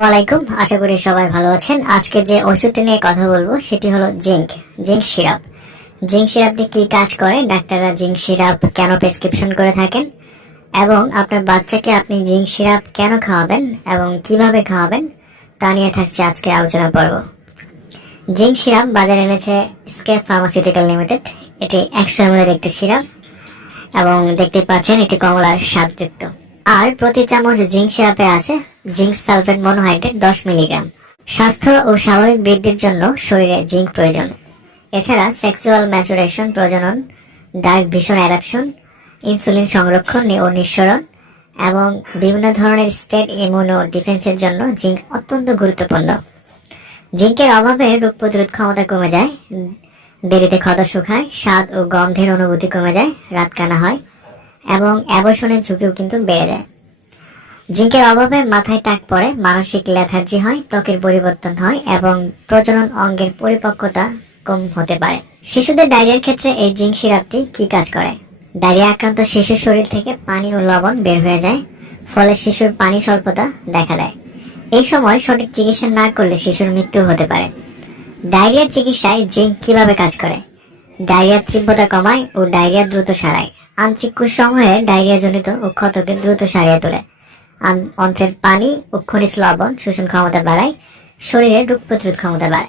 ওয়ালাইকুম আশা করি সবাই ভালো আছেন। আজকে যে ওষুধটি নিয়ে কথা বলব, সেটি হলো জিঙ্ক জিঙ্ক সিরাপ। জিঙ্ক সিরাপটি কি কাজ করে? ডাক্তাররা জিঙ্ক সিরাপ কেন প্রেসক্রিপশন করে থাকেন? এবং আপনার বাচ্চাকে আপনি জিঙ্ক সিরাপ কেন খাওয়াবেন এবং কীভাবে খাওয়াবেন, তা নিয়ে থাকছে আজকে আলোচনা পর্ব। জিঙ্ক সিরাপ বাজারে এনেছে স্কেপ ফার্মাসিউটিক্যাল লিমিটেড। এটি একশো এমএল একটি সিরাপ এবং দেখতে পাচ্ছেন এটি কমলার স্বাদযুক্ত। আর প্রতি চামচ জিঙ্ক সিরাপে আছে জিঙ্ক সালফেট মনোহাইড্রেট দশ মিলিগ্রাম। স্বাস্থ্য ও স্বাভাবিক বৃদ্ধির জন্য শরীরে জিঙ্ক প্রয়োজন। এছাড়া সেক্সুয়াল ম্যাচুরেশন প্রজনন, ডার্ক ভিশন অ্যাডাপশন, ইনসুলিন সংরক্ষণ ও নিঃসরণ, এবং বিভিন্ন ধরনের স্টেট ইমিউনো ডিফেন্সের জন্য জিঙ্ক অত্যন্ত গুরুত্বপূর্ণ। জিঙ্কের অভাবে রোগ প্রতিরোধ ক্ষমতা কমে যায়, দেরিতে ক্ষত শুকায়, স্বাদ ও গন্ধের অনুভূতি কমে যায় রাত কানা হয় এবং অ্যাবর্ষণের ঝুঁকিও কিন্তু বেড়ে যায়। জিঙ্কের অভাবে মাথায় টাক পড়ে, মানসিক লেথার্জি হয়, ত্বকের পরিবর্তন হয় এবং প্রজনন অঙ্গের পরিপক্কতা কম হতে পারে। শিশুদের ডায়রিয়ার ক্ষেত্রে এই জিঙ্ক সিরাপটি কি কাজ করে? ডায়রিয়া আক্রান্ত শিশুর শরীর থেকে পানি ও লবণ বের হয়ে যায়, ফলে শিশুর পানি স্বল্পতা দেখা দেয়। এই সময় সঠিক চিকিৎসা না করলে শিশুর মৃত্যু হতে পারে। ডায়রিয়ার চিকিৎসায় জিঙ্ক কীভাবে কাজ করে? ডায়রিয়ার তীব্রতা কমায় ও ডায়রিয়া দ্রুত সারায়। সমূহে ডায়রিয়া জনিত ও ক্ষতকে দ্রুত সারিয়ে তোলে। অন্ত্রের পানি ও খনিজ লবণ শোষণ ক্ষমতা বাড়ায়, শরীরে রোগ প্রতিরোধ ক্ষমতা বাড়ায়।